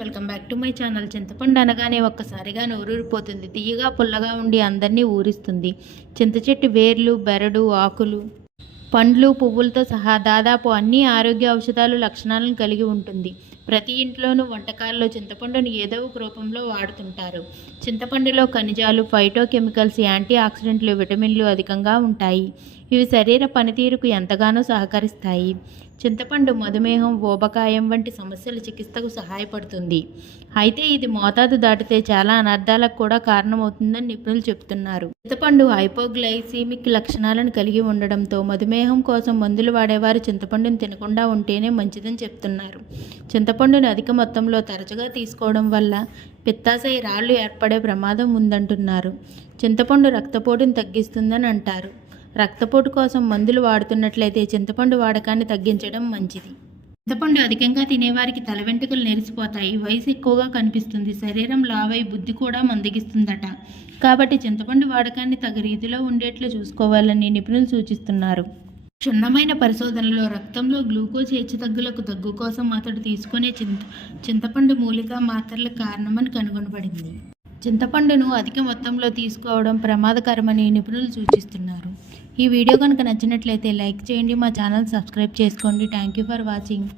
Welcome back to my channel. చింతపండు అనగానే ఒక్కసారిగా నూరూరిపోతుంది. తీయగా పుల్లగా ఉండి అందరినీ ఊరిస్తుంది. చింత చెట్టు వేర్లు బెరడు ఆకులు పండ్లు పువ్వులతో సహా దాదాపు అన్ని ఆరోగ్య ఔషధాలు లక్షణాలను కలిగి ఉంటుంది. ప్రతి ఇంట్లోనూ వంటకాల్లో చింతపండును ఏదో ఒక రూపంలో వాడుతుంటారు. చింతపండులో ఖనిజాలు ఫైటోకెమికల్స్ యాంటీ ఆక్సిడెంట్లు విటమిన్లు అధికంగా ఉంటాయి. ఇవి శరీర పనితీరుకు ఎంతగానో సహకరిస్తాయి. చింతపండు మధుమేహం ఊబకాయం వంటి సమస్యల చికిత్సకు సహాయపడుతుంది. అయితే ఇది మోతాదు దాటితే చాలా అనర్థాలకు కూడా కారణమవుతుందని నిపుణులు చెబుతున్నారు. చింతపండు హైపోగ్లైసీమిక్ లక్షణాలను కలిగి ఉండడంతో మధుమేహం కోసం మందులు వాడేవారు చింతపండును తినకుండా ఉంటేనే మంచిదని చెప్తున్నారు. చింతపండును అధిక మొత్తంలో తరచుగా తీసుకోవడం వల్ల పిత్తాశయ రాళ్ళు ఏర్పడే ప్రమాదం ఉందంటున్నారు. చింతపండు రక్తపోటును తగ్గిస్తుందని అంటారు. రక్తపోటు కోసం మందులు వాడుతున్నట్లయితే చింతపండు వాడకాన్ని తగ్గించడం మంచిది. చింతపండు అధికంగా తినేవారికి తల వెంట్రుకలు నెరిసిపోతాయి. వయసు ఎక్కువగా కనిపిస్తుంది. శరీరం లావై బుద్ధి కూడా మందగిస్తుందట. కాబట్టి చింతపండు వాడకాన్ని తగు రీతిలో ఉండేట్లు చూసుకోవాలని నిపుణులు సూచిస్తున్నారు. క్షుణ్ణమైన పరిశోధనలో రక్తంలో గ్లూకోజ్ హెచ్చుతగ్గులకు తగ్గు కోసం అతడు తీసుకునే చింత చింతపండు మూలిక మాత్రల కారణమని కనుగొనబడింది. చింతపండును అధిక మొత్తంలో తీసుకోవడం ప్రమాదకరమని నిపుణులు సూచిస్తున్నారు. ఈ వీడియో కనుక నచ్చినట్లయితే లైక్ చేయండి మా ఛానల్ సబ్స్క్రైబ్ చేసుకోండి. Thank you for watching.